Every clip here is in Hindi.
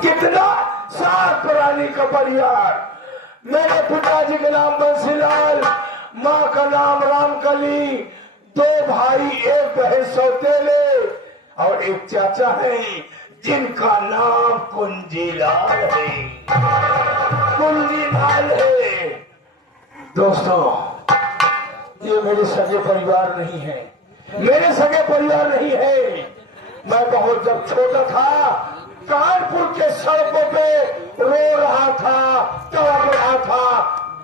कितना सात प्राणी का परिवार। मेरे पिताजी का नाम बंसीलाल, माँ का नाम रामकली, दो भाई एक बहन सौतेले और एक चाचा है जिनका नाम कुंजीलाल है। कुंजीलाल है। दोस्तों, ये मेरे सगे परिवार नहीं है, मेरे सगे परिवार नहीं है। मैं बहुत जब छोटा था कानपुर के सड़कों पे रो रहा था, तड़प रहा था,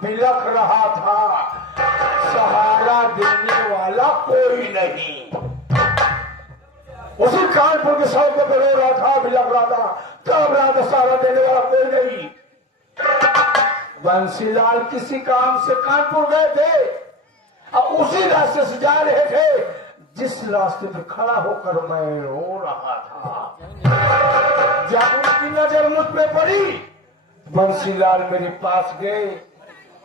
बिलख रहा था। सहारा देने वाला कोई नहीं। उसी कानपुर के सड़कों पे रो रहा था, बिलख रहा था, तड़प रहा था, सहारा देने वाला कोई नहीं। बंसीलाल किसी काम से कानपुर गए थे और उसी रास्ते से जा रहे थे जिस रास्ते पे खड़ा होकर मैं रो रहा था। जब उनकी नजर मुझ पे पड़ी, बंसीलाल मेरे पास गए,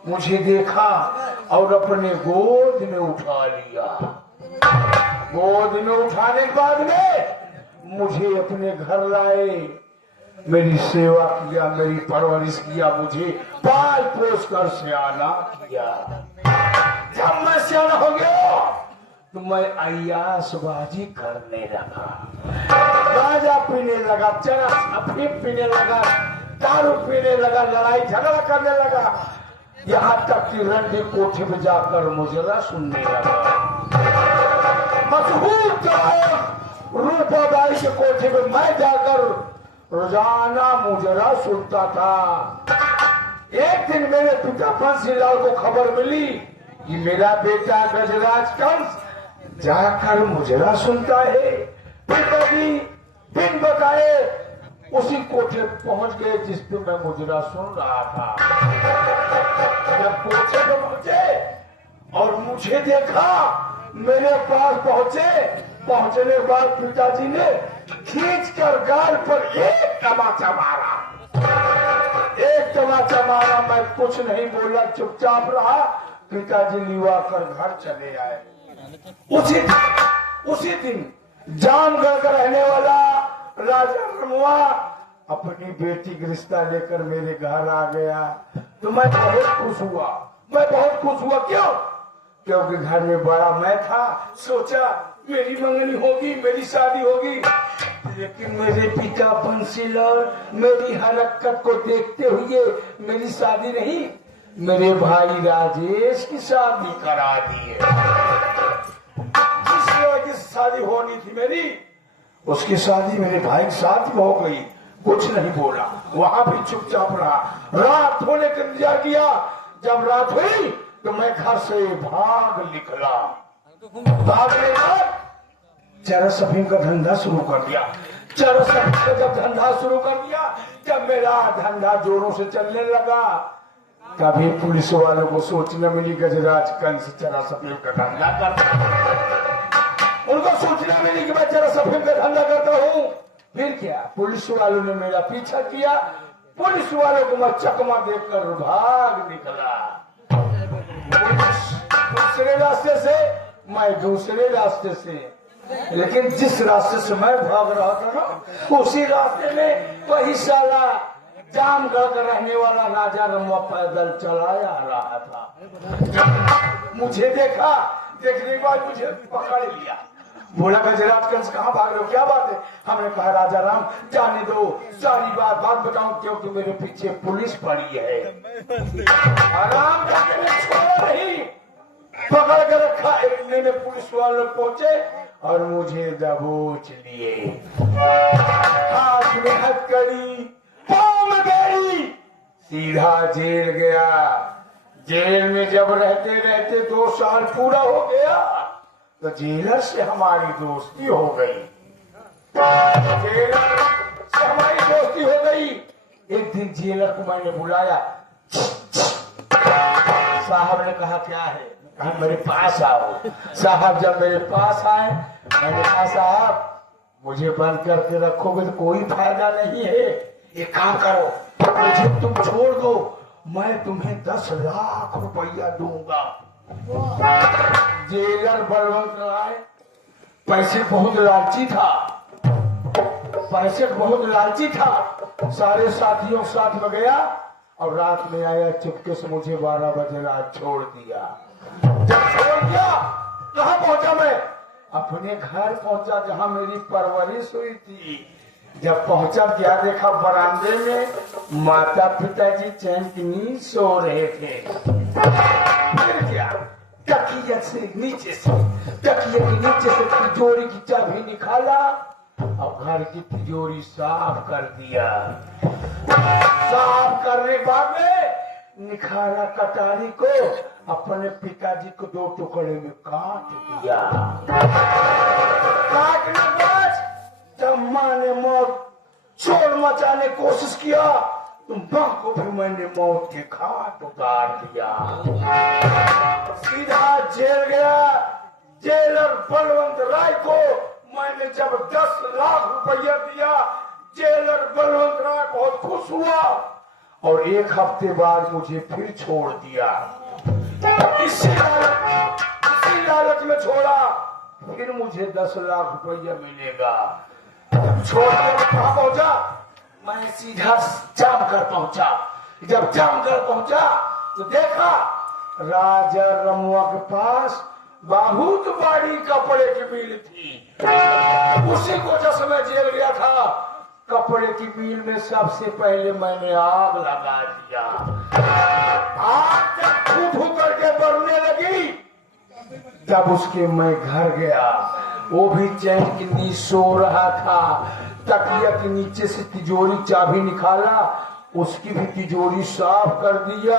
मुझे देखा और अपने गोद में उठा लिया। गोद में उठाने के बाद में मुझे अपने घर लाए, मेरी सेवा किया, मेरी परवरिश किया, मुझे पाल पोस कर सियाना किया। जब मैं सियाना हो गया तो मैं अय्यासबाजी करने लगा, गांजा पीने लगा, चरस अफीम पीने लगा, दारू पीने लगा, लड़ाई झगड़ा करने लगा, यहाँ तक कि रंडी कोठे में जाकर मुजरा सुनने लगा। मशहूर गायक रूपाबाई के कोठे में मैं जाकर रोजाना मुजरा सुनता था। एक दिन मेरे पिता बंसीलाल को खबर मिली कि मेरा बेटा गजराज कंस जाकर मुजरा सुनता है। पिताजी बिन बताए उसी कोठे पहुंच गए जिस पे मैं मुजरा सुन रहा था। जब कोठे पे पहुंचे और मुझे देखा, मेरे पास पहुंचने के बाद पिताजी ने खींचकर गाल पर एक तमाचा मारा। एक तमाचा मारा, मैं कुछ नहीं बोला, चुपचाप रहा। पिताजी लिवा कर घर चले आए। उसी दिन जामगढ़ का रहने वाला राजा रमुआ अपनी बेटी का रिश्ता लेकर मेरे घर आ गया तो मैं बहुत खुश हुआ। क्यों? क्योंकि घर में बड़ा मैं था। सोचा मेरी मंगनी होगी, मेरी शादी होगी, लेकिन मेरे पिता बंसीलाल मेरी हरकत को देखते हुए मेरी शादी नहीं, मेरे भाई राजेश की शादी करा दी है। जिस शादी होनी थी मेरी, उसकी शादी मेरे भाई के साथ हो गई। कुछ नहीं बोला, वहां भी चुपचाप रहा। रात होने का इंतजार किया। जब रात हुई तो मैं घर से भाग निकला। भागने बाद चरस अफीम का धंधा शुरू कर दिया। चरस अफीम का जब धंधा शुरू कर दिया, जब मेरा धंधा जोरों से चलने लगा, तभी पुलिस वालों को सूचना मिली गजराज कंस चरस अफीम का धंधा करता है। उनको सूचना मिली कि मैं चरस अफीम का धंधा करता हूँ। फिर क्या, पुलिस वालों ने मेरा पीछा किया। पुलिस वालों को मैं चकमा देकर भाग निकला। दूसरे रास्ते से, मैं दूसरे रास्ते से, लेकिन जिस रास्ते से मैं भाग रहा था ना, उसी रास्ते में वही साला जामगढ़ का रहने वाला राजा रमुआ पैदल चलाया आ रहा था। मुझे देखा, देखने के बाद मुझे पकड़ लिया। बोला गजराज कंस कहाँ भाग रहे हो, क्या बात है? हमने कहा राजा राम जाने दो, सारी बात बताऊं, क्योंकि मेरे पीछे पुलिस पड़ी है। आराम करके मैं छोड़ा नहीं, पकड़ कर रखा। इतने में पुलिस वाले पहुंचे और मुझे दबोच लिए। हाथ में हथकड़ी, पाँव में बेड़ी, सीधा जेल गया। जेल में जब रहते रहते 2 साल पूरा हो गया तो जेलर से हमारी दोस्ती हो गई। जेलर से हमारी दोस्ती हो गई। एक दिन जेलर को मैंने बुलाया। साहब ने कहा क्या है? कहा मेरे पास आओ। साहब जब मेरे पास आए, मैंने कहा साहब मुझे बंद करके रखोगे तो कोई फायदा नहीं है। एक काम करो, मुझे तुम छोड़ दो, मैं तुम्हें 10 लाख रुपया दूंगा। जेलर बलवंत राय पैसे बहुत लालची था। सारे साथियों के साथ में गया और रात में आया चुपके से, मुझे 12 बजे रात छोड़ दिया। जब छोड़ दिया कहाँ पहुंचा मैं? अपने घर पहुंचा जहां मेरी परवरिश हुई थी। जब पहुंचा क्या देखा, बरामदे में माता पिताजी चैन की नींद सो रहे थे। फिर क्या, तकिया से नीचे से, तकिया के नीचे से तिजोरी की चाबी निकाला और घर की तिजोरी साफ कर दिया। साफ करने के बाद में निखारा कटारी को अपने पिताजी को 2 टुकड़े में काट दिया। काटने के बाद जब मां ने मौत शोर मचाने की कोशिश किया तो मां को भी मैंने मौत के घाट उतार दिया। सीधा जेल गया। जेलर बलवंत राय को मैंने जब 10 लाख रुपया दिया, जेलर बलवंत राय बहुत खुश हुआ और 1 हफ्ते बाद मुझे फिर छोड़ दिया। इसी लालच में छोड़ा, फिर मुझे 10 लाख रुपया मिलेगा। छोड़ दिया, कहाँ पहुंचा मैं? सीधा जामगढ़ पहुंचा। जब जामगढ़ पहुंचा तो देखा राजा रमुआ के पास बहुत बड़ी कपड़े की मिल थी। उसी को जब मैं जेल गया था, कपड़े की मिल में सबसे पहले मैंने आग लगा दिया। आग जब फू करके बढ़ने लगी तब उसके मैं घर गया। वो भी चैन की नींद सो रहा था। तकिया के नीचे से तिजोरी चाबी निकाला, उसकी भी तिजोरी साफ कर दिया।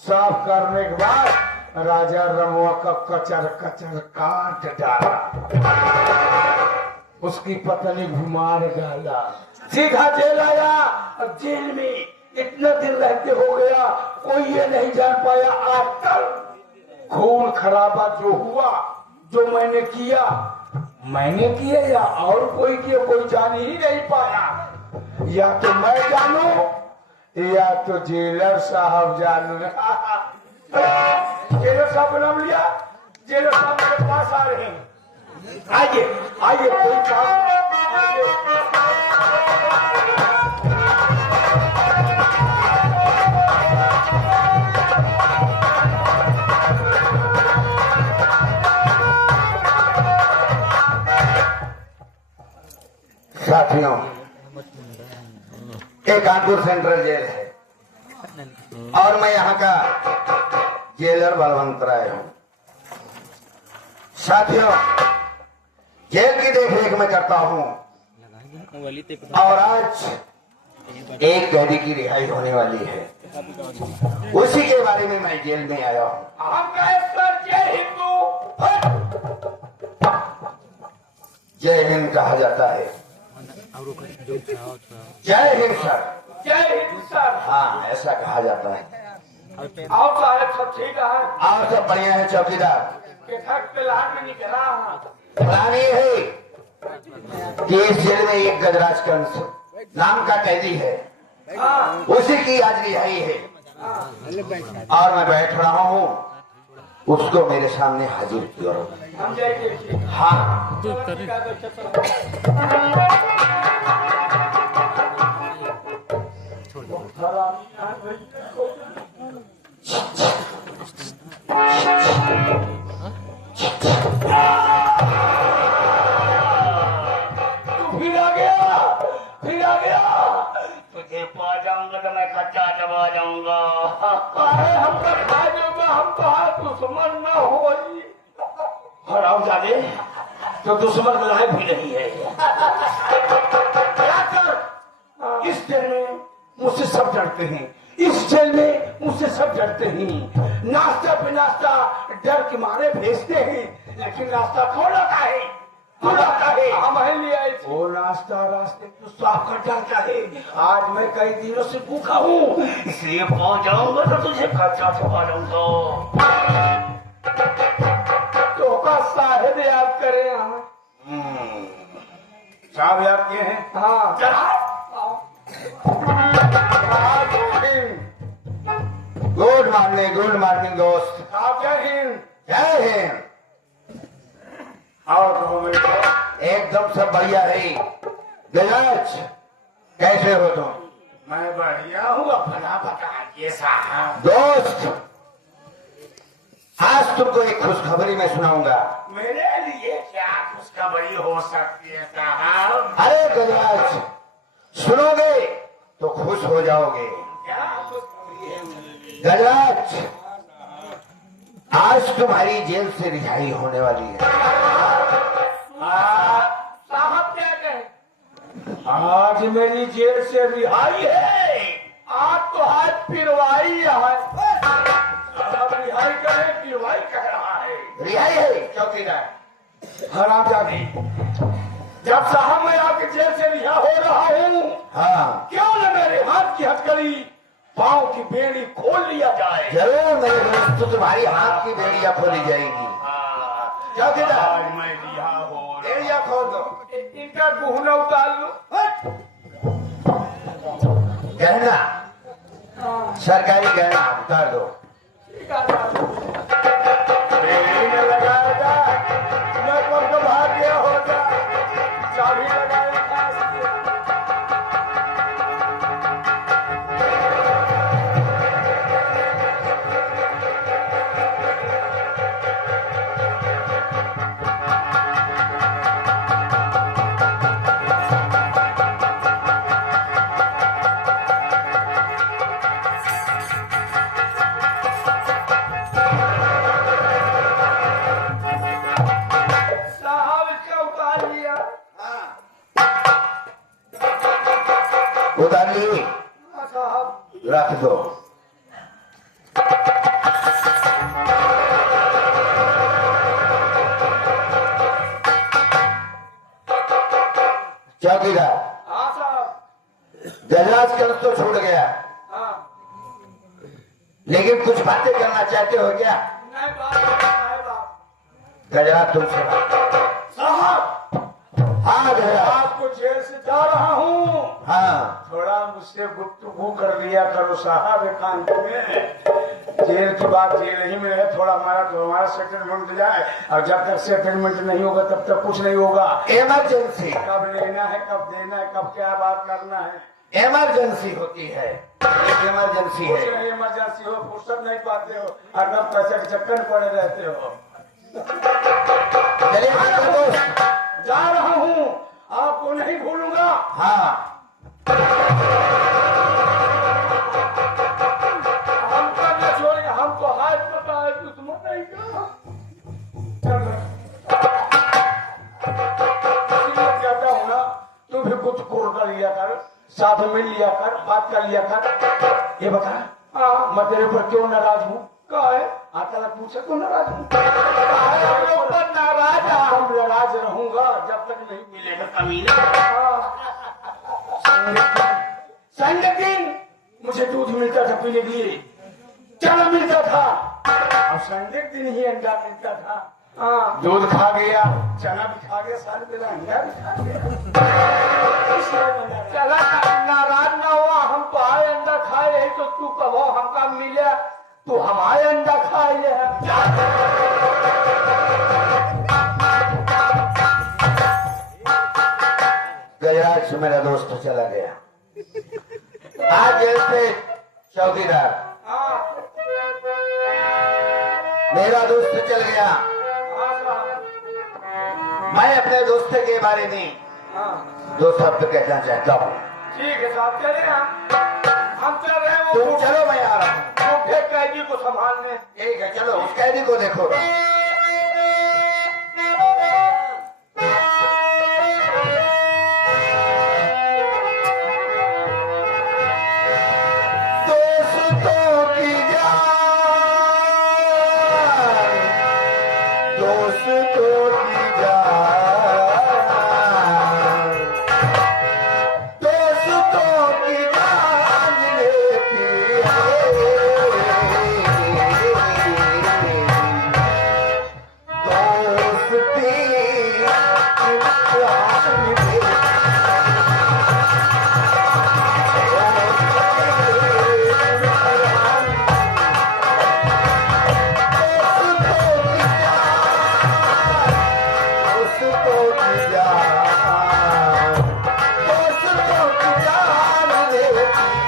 साफ करने के बाद राजा रमुआ का कचर कचर काट डाला, उसकी पत्नी भी मार डाला। सीधा जेल आया और जेल में इतना दिन रहते हो गया, कोई ये नहीं जान पाया आज तक खून खराबा जो हुआ, जो मैंने किया या और कोई किया, कोई जान ही नहीं पाया। या तो मैं जानू या तो जेलर साहब जानू। जेलर साहब का नाम लिया, जेलर साहब मेरे पास आ रहे हैं। आइए आइए, कोई काम साथियों, ये कानपुर सेंट्रल जेल है और मैं यहाँ का जेलर बलवंत राय हूँ। साथियों, जेल की देखरेख मैं करता हूँ और आज एक कैदी की रिहाई होने वाली है, उसी के बारे में मैं जेल में आया हूँ। जय हिंद कहा जाता है। जय हिंद सर, जय हिंद सर। हाँ, ऐसा कहा जाता है। और साहब सब ठीक है? और सब बढ़िया है चौकीदार। प्लान ये है कि इस जेल में एक गजराज कंस नाम का कैदी है, उसी की आज रिहाई है और मैं बैठ रहा हूँ, उसको मेरे सामने हाजिर करो। हाँ, फिर आ गया, तुझे पा जाऊंगा तो मैं कच्चा दबा जाऊंगा। अरे हमको खा जाऊंगा, हम तो दुश्मन न हो। हराम जाने तो दुश्मन बनाए भी नहीं है। इस जेल में मुझसे सब डरते हैं, इस जेल में मुझसे सब डरते हैं। नाश्ता पे नाश्ता डर के मारे भेजते हैं, लेकिन नाश्ता कौन आता है? हम ले आए। वो नाश्ता रास्ते को साफ कर जाता है। आज मैं कई दिनों से भूखा हूँ, इसलिए पहुंच जाऊंगा तो तुझे खर्चा छुपा जाऊंगा। तो का साहेब याद करे हमें। साहब याद किए हैं? हाँ, गुड मॉर्निंग दोस्त। आप जय हिंद। जय हिंद। और एकदम सब बढ़िया है। गजराज कैसे हो तुम? मैं बढ़िया हूँ, अपना बताइए साहब। दोस्त, आज तुमको एक खुशखबरी मैं सुनाऊंगा। मेरे लिए क्या खुशखबरी हो सकती है साहब? अरे गजराज, सुनोगे तो खुश हो जाओगे। क्या खुशखबरी है मेरे लिए? गजराज, आज तुम्हारी जेल से रिहाई होने वाली है। साहब क्या कहे? आज मेरी जेल से रिहाई है? आज तो हाथ पिरवाई है। साहब रिहाई करे, पिरवाई कह रहा है। रिहाई है चौकीदार। हरामजादी, जब साहब मैं आपके जेल से रिहा हो रहा हूँ, हाँ, क्यों न मेरे हाथ की हथकड़ी, पाँव की बेड़ी खोल लिया जाए। जरूर मेरे दोस्त, तो तुम्हारी हाथ की बेड़ियां खोली जाएगी। चौकीदार, आज मैं रिहा हो रहा बेड़ियां खोल दो। हूँ। इनका गुहना उतार लो। गहना, सरकारी गहना उतार दो। बेड़ी में लगाएगा, मैं कब तो भाग गया होगा। चाबी लगाएगा। साहब इसका उतार लिया। उतार ली, हाँ साहब। रख दो। चौकीदार, हाँ साहब। गजराज कल तो छूट गया, हाँ। लेकिन कुछ बातें करना चाहते हो क्या? नहीं बात है बाप। गजराज तुमसे साहब, हाँ गजराज, आपको जेल से जा रहा हूँ। हाँ, थोड़ा मुझसे गुफ्तगू कर लिया करो साहब एकांत में। जेल की बात जेल ही में है, थोड़ा हमारा सेटलमेंट हो जाए, और जब तक सेटलमेंट नहीं होगा तब तक कुछ नहीं होगा। इमरजेंसी, कब लेना है, कब देना है, कब क्या बात करना है। इमरजेंसी होती है, एक इमरजेंसी कुछ है। नहीं इमरजेंसी हो, फुर्सत नहीं पाते हो, और कब पैसे के चक्कर में पड़े रहते हो। चलिए मेरे दोस्त, जा रहा हूँ, आपको नहीं भूलूंगा। हाँ, हमको न छोड़िए, हमको हाथ पता है, दुश्मन नहीं का। इसीलिए कहता हूँ ना, तू भी कुछ कोर कर लिया कर, साथ में मिल लिया कर, बात कर लिया कर। ये बता, मैं तेरे पर क्यों नाराज हूँ? क्या है? आता पूछे तो नाराज हूँ। नाराज नाराज रहूंगा जब तक नहीं मिलेगा कमीना। संडे दिन मुझे दूध मिलता था पीने के लिए, चना मिलता था, और संडे दिन ही अंडा मिलता था। दूध खा गया, चना भी खा गया, सारे दिन अंडा भी खा गया। चला नाराज ना हुआ, हम तो आए अंडा खाए रहे, तो तू कहो हमका मिले, तू हमारे अंडा खाए ले है। गजराज मेरा दोस्त चला गया। आज जेल से चौकीदार, मेरा दोस्त चल गया। मैं अपने दोस्त के बारे में दो शब्द कहना चाहता हूँ। ठीक है साहब, चले हम चल रहे हैं। तुम चलो, मैं आ रहा हूँ। झूठे कैदी को संभालने। ठीक है, चलो उस कैदी को देखो। दोस्तों की जान, दोस्तों की जान, दोस्तों की जान लेती है, दोस्ती इम्तिहान लेती है। दोस्तों की जान, दोस्तों की जान लेती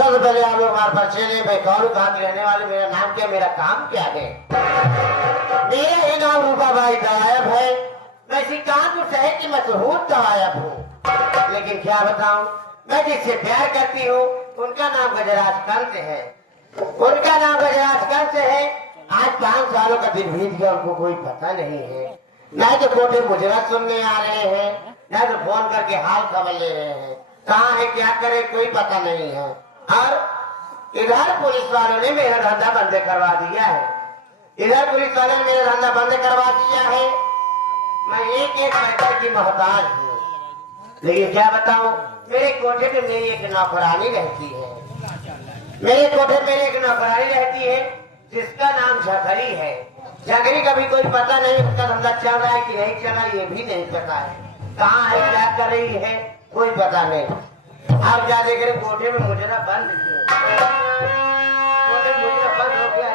सबसे पहले आप लोग हमारे परिचय लें। मैं कौन हूँ, कहाँ की रहने वाले, मेरा नाम क्या, मेरा काम क्या है। मेरा ही नाम रूपाबाई दवायब है। मैं इसी कानपुर शहर की मशहूर दवायब हूँ। लेकिन क्या बताऊं, मैं जिससे प्यार करती हूँ उनका नाम गजराज कंस है। उनका नाम गजराज कंस है। आज 5 सालों का दिन बीत गया, उनको कोई पता नहीं है। न तो कोटे मुजरा सुनने आ रहे हैं, न तो फोन करके हाल खबर ले रहे हैं। कहाँ है, क्या करे, कोई पता नहीं है। और इधर पुलिस वालों ने मेरा धंधा बंद करवा दिया है। इधर पुलिस वालों ने मेरा धंधा बंद करवा दिया है। मैं एक पैसे की मोहताज हूँ। लेकिन क्या बताऊं, मेरे कोठे पे मेरी एक नौकरानी रहती है। मेरे कोठे पे मेरी एक नौकरानी रहती है जिसका नाम झकरी है। झकरी का भी कोई पता नहीं, उसका धंधा चल रहा है कि नहीं चल रहा है ये भी नहीं पता है। कहाँ है, क्या कर रही है, कोई पता नहीं। आप क्या देख रहे, कोठे में मुजरा बंद, कोठे में मुजरा बंद हो गया।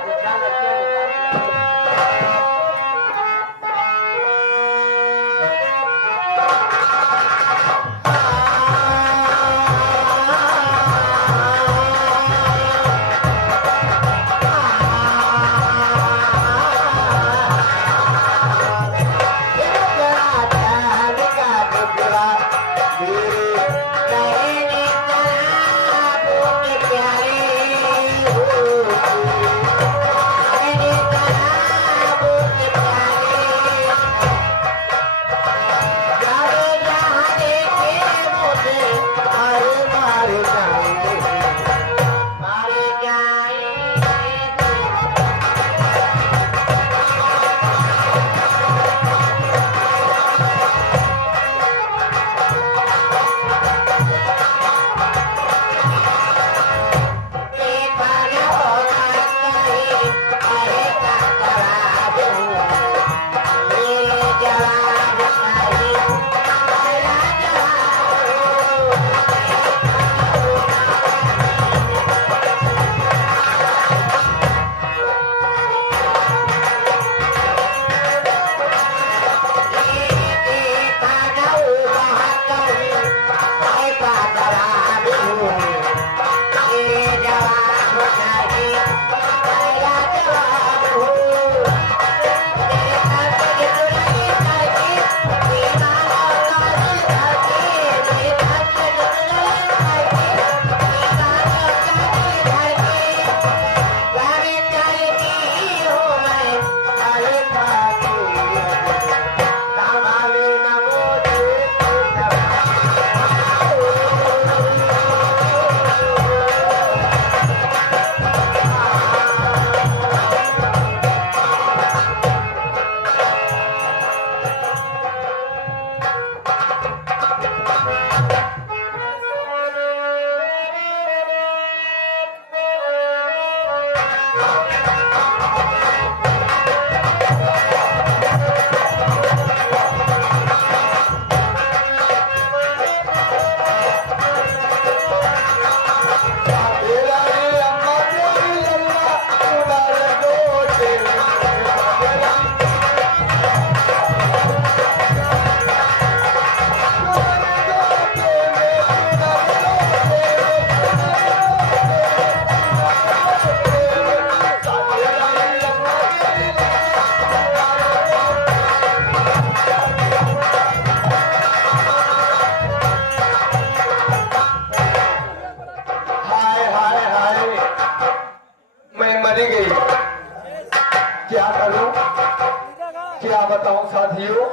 क्या बताऊं साथियों,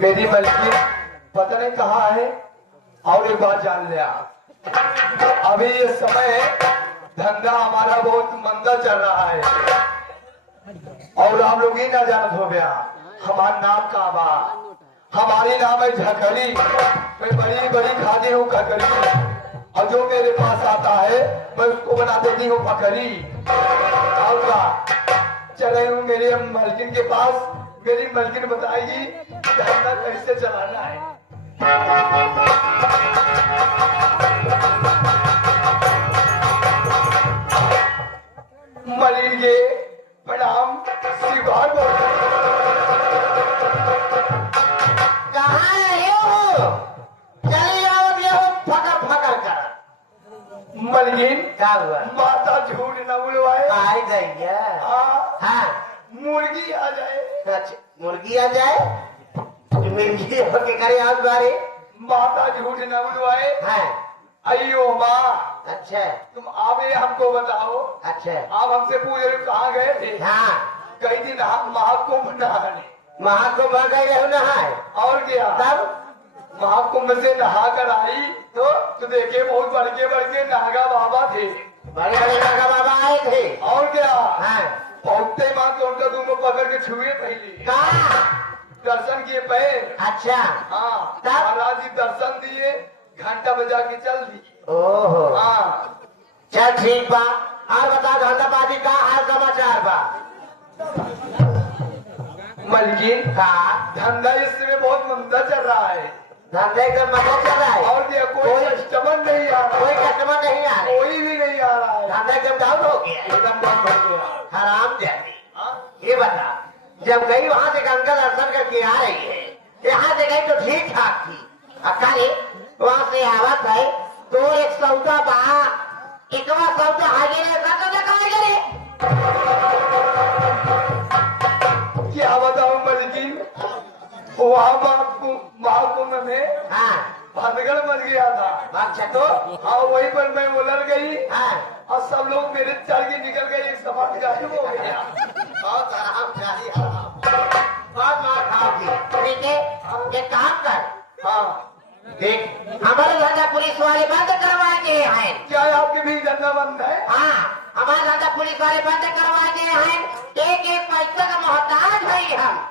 मेरी मलकी पता नहीं कहाँ है। और एक बात जान लिया, अभी ये समय धंधा हमारा बहुत मंदा चल रहा है और आप लोग ही ना जानत हो गया हमारा नाम का बा। हमारी नाम है झकरी। मैं बड़ी बड़ी खादी हूँ ककरी, और जो मेरे पास आता है मैं उसको बना देती हूँ पकड़ी। और चले हूँ मेरे मलकिन के पास, मेरी मलकिन बताएगी धंधा कैसे चलाना है। मलिन के प्रणाम श्रीवार कहाँ है हो? चले आओ फकर फकर मलकिन क्या हुआ? माता झूठ न बुलवाए। आई गई हाँ, हाँ। मुर्गी आ जाए। अच्छा, मुर्गी आ जाए? मुर्गी होके करे आज बारे? माता झूठ न बुलवाए। हाँ। अयो माँ, अच्छा तुम आवे हमको बताओ। अच्छा। आप हमसे पूछ रहे हो कहाँ गए थे? हाँ। कई दिन हम महाकुंभ नहाने। महाकुंभ आ गए रहो नहाए? और क्या? तब महाकुंभ से नहा कर आई तो देखे बहुत बड़के नागा बाबा थे। बड़े बड़े नागा बाबा आए थे। और क्या? हाँ। पहुंचते माँ तो उनका दोनों पकड़ के छुए पहले, कहा? दर्शन किए पैर। अच्छा। हाँ, तब? महाराज जी दर्शन दिए, घंटा बजा के चल दी। ओहो। हाँ, चल ठीक बा। और बता धंधाबाजी का हाल समाचार बा? मलकिन का धंधा इस समय बहुत मंदा चल रहा है। धंधे का मदद चल रहा है? और क्या? कोई कस्टमर नहीं आ रहा। कोई कस्टमर नहीं आ रहे? कोई भी नहीं आ रहा है। धंधा एकदम डाउन हो गया है। एकदम बंद हो गया। हराम जाती। हाँ? ये बता, जब गई वहां से गंगा दर्शन करके आ रही है, यहाँ से गई तो ठीक ठाक थी। अकाले वहां से आवत है तो एक सौदा बा, एकवा सौदा आगे करे। क्या बताऊं मलकिन, वहाँ महाकुंभ में हाँ। भदगड़ मच गया था। अच्छा तो? हाँ, वहीं पर मैं उलझ गई हाँ। और सब लोग मेरे चढ़ के निकल गए, एक समान गायब हो गया। बहुत हराम जाती, हराम। बहुत मार खाओगी। ठीक है, एक काम कर। हाँ, देख, हमारे धंधा पुलिस वाले बंद करवा के हैं। क्या आपके भी धंधा बंद है? हाँ, हमारा धंधा पुलिस वाले बंद करवा के हैं। एक एक पैसा का मोहताज है हम।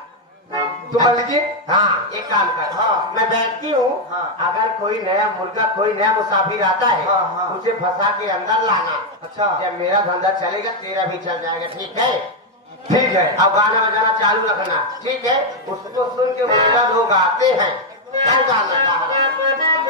तो मलकिन हाँ, एक काम कर। हाँ। मैं बैठती हूँ। हाँ। अगर कोई नया मुर्गा, कोई नया मुसाफिर आता है, हाँ, हाँ। उसे फंसा के अंदर लाना। अच्छा। जब मेरा धंधा चलेगा तेरा भी चल जाएगा। ठीक है? ठीक है। अब गाना बजाना चालू रखना। ठीक है? उसको सुन के मुर्गा लोग आते हैं, क्या गाना गा रहा है?